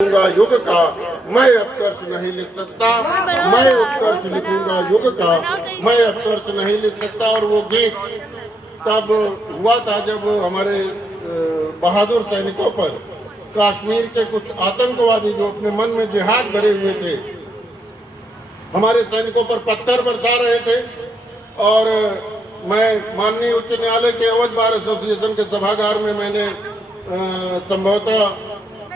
युग का मैं उत्कर्ष नहीं लिख सकता, मैं उत्कर्ष लिखूंगा युग का मैं उत्कर्ष नहीं लिख सकता। और वो गीत तब हुआ था जब हमारे बहादुर सैनिकों पर कश्मीर के कुछ आतंकवादी जो अपने मन में जिहाद भरे हुए थे, हमारे सैनिकों पर पत्थर बरसा रहे थे। और मैं माननीय उच्च न्यायालय के अवध बार एसोसिएशन के सभागार में मैंने संभवतः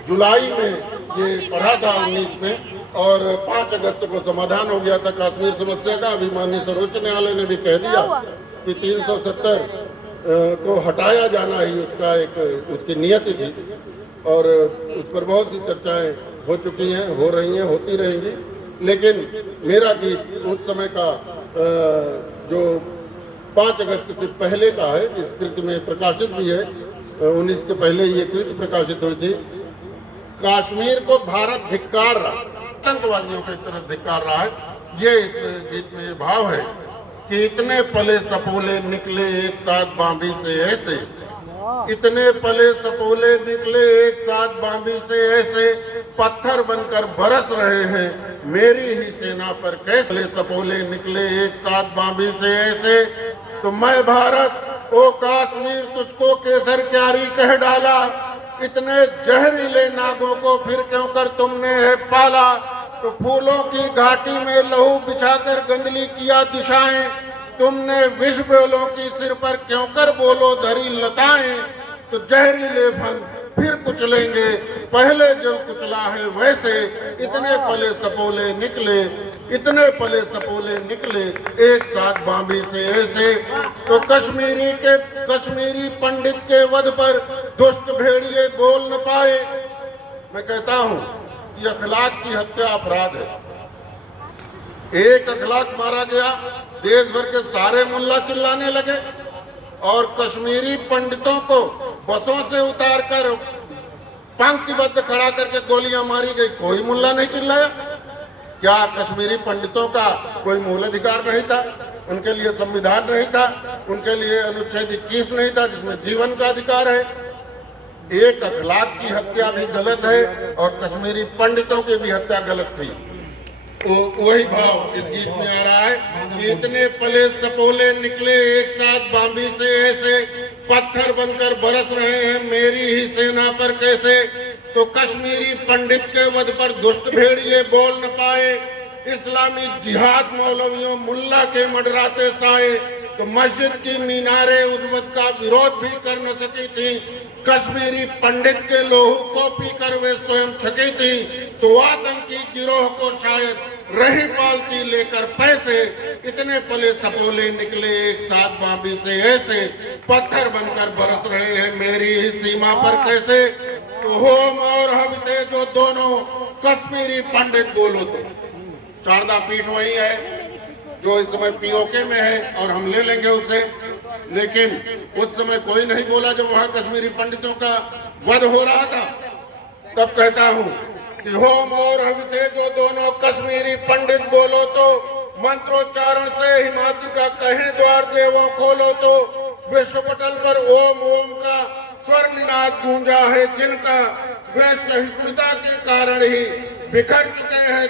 जुलाई में ये पढ़ा था 19 में, और 5 अगस्त को समाधान हो गया था कश्मीर समस्या का। अभी माननीय सर्वोच्च न्यायालय ने भी कह दिया कि 370 को हटाया जाना ही उसका एक उसकी नियति थी, और उस पर बहुत सी चर्चाएं हो चुकी हैं, हो रही हैं, होती रहेंगी। लेकिन मेरा गीत उस समय का जो 5 अगस्त से पहले का है, इस कृति में प्रकाशित भी है, 19 के पहले ये कृति प्रकाशित हुई थी। कश्मीर को भारत धिक्कार रहा, आतंकवादियों की तरफ धिक्कार रहा है, ये इस गीत में भाव है कि इतने पले सपोले निकले एक साथ बांबी से ऐसे, इतने पले सपोले निकले एक साथ बांबी से ऐसे, पत्थर बनकर बरस रहे हैं मेरी ही सेना पर कैसे। सपोले निकले एक साथ बांबी से ऐसे, तो मैं भारत ओ कश्मीर तुझको केसर क्यारी कह डाला, इतने जहरीले नागों को फिर क्यों कर तुमने है पाला। तो फूलों की घाटी में लहू बिछाकर गंदली किया दिशाएं, तुमने विष बोलों की सिर पर क्यों कर बोलो धरी लताएं। तो जहरीले फन फिर कुचलेंगे पहले जो कुचला है वैसे, इतने पले सपोले निकले, इतने पले सपोले निकले एक साथ बांबी से ऐसे। तो कश्मीरी पंडित के वध पर दुष्ट भेड़िए बोल न पाए। मैं कहता हूं कि अखलाक की हत्या अपराध है। एक अखलाक मारा गया, देश भर के सारे मुल्ला चिल्लाने लगे, और कश्मीरी पंडितों को बसों से उतारकर पंक्तिबद्ध खड़ा करके गोलियां मारी गई, कोई मुल्ला नहीं चिल्लाया। क्या कश्मीरी पंडितों का कोई मूल अधिकार नहीं था? उनके लिए संविधान नहीं था? उनके लिए अनुच्छेद 21 नहीं था जिसमें जीवन का अधिकार है? एक अखलाक की हत्या भी गलत है, और कश्मीरी पंडितों की भी हत्या गलत थी। वही भाव इस गीत में आ रहा है कि इतने पले सपोले निकले एक साथ बांबी से ऐसे, पत्थर बनकर बरस रहे हैं मेरी ही सेना पर कैसे। तो कश्मीरी पंडित के वध पर दुष्ट भेड़िए बोल न पाए, इस्लामी जिहाद मौलवियों मुल्ला के मंडराते साए। तो मस्जिद की मीनारे उस वध का विरोध भी कर न सकी थी, कश्मीरी पंडित के लोहू को पीकर वे स्वयं छकी थी। तो आतंकी गिरोह को शायद रही पालती लेकर पैसे, इतने पले सपोले निकले एक साथ बांबी से ऐसे, पत्थर बनकर बरस रहे हैं मेरी ही सीमा पर कैसे। तो होम और हविते जो दोनों कश्मीरी पंडित बोलो, तो शारदा पीठ वही है जो इस समय पीओके में है, और हम ले लेंगे उसे। लेकिन उस समय कोई नहीं बोला जब वहां कश्मीरी पंडितों का वध हो रहा था। तब कहता हूं कि होम और हविते जो दोनों कश्मीरी पंडित बोलो, तो मंत्रोच्चारण से हिमाद्री का कहें द्वार देवों खोलो। तो विश्व पटल पर ओम ओम का स्वर निनाद गूंजा है जिनका, वे सहिष्णुता के कारण ही बिखर चुके हैं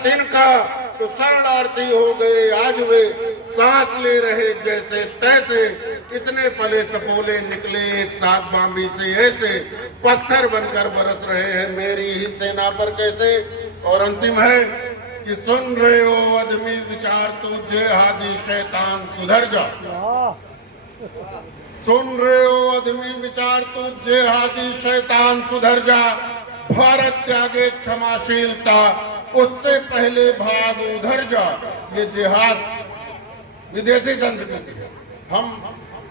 तिनका। तो शरणार्थी हो गए आज वे, सांस ले रहे जैसे तैसे, इतने पले सपोले निकले एक साथ बांबी से ऐसे, पत्थर बनकर बरस रहे हैं मेरी ही सेना पर कैसे। और अंतिम है कि सुन रहे हो आदमी विचार तू जेहादी शैतान सुधर जा, सुन रहे हो आदमी विचार तू जेहादी शैतान सुधर जा। भारत त्यागे क्षमाशीलता उससे पहले भाग उधर जा। ये जिहाद विदेशी संस्कृति है। हम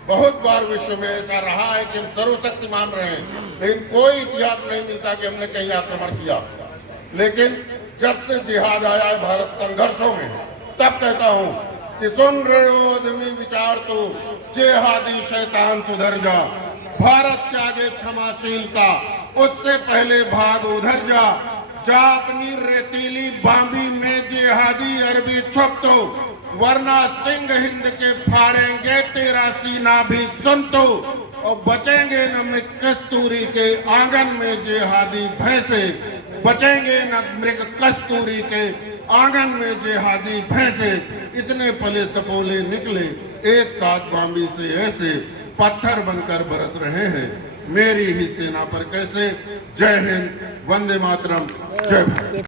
बहुत बार विश्व में ऐसा रहा है कि हम सर्वशक्ति मान रहे हैं, लेकिन कोई इतिहास नहीं मिलता कि हमने कहीं आक्रमण किया। लेकिन जब से जिहाद आया है भारत संघर्षों में, तब कहता हूं कि सुन रहे हो आदमी विचार तो जिहादी शैतान सुधर जा। भारत त्यागे क्षमाशीलता उससे पहले भाग उधर जा। जा अपनी रेतीली बांबी में जिहादी अरबी छुप तो, वरना सिंह हिंद के फाड़ेंगे तेरा सीना भी सुन तो। और बचेंगे न में कस्तूरी के आंगन में जिहादी भैंसे। बचेंगे न मृग कस्तूरी के, आंगन में जेहादी भैंसे, इतने पले सपोले निकले एक साथ बाम्बी से ऐसे, पत्थर बनकर बरस रहे हैं मेरी ही सेना पर कैसे। जय हिंद, वंदे मातरम, जय भारत।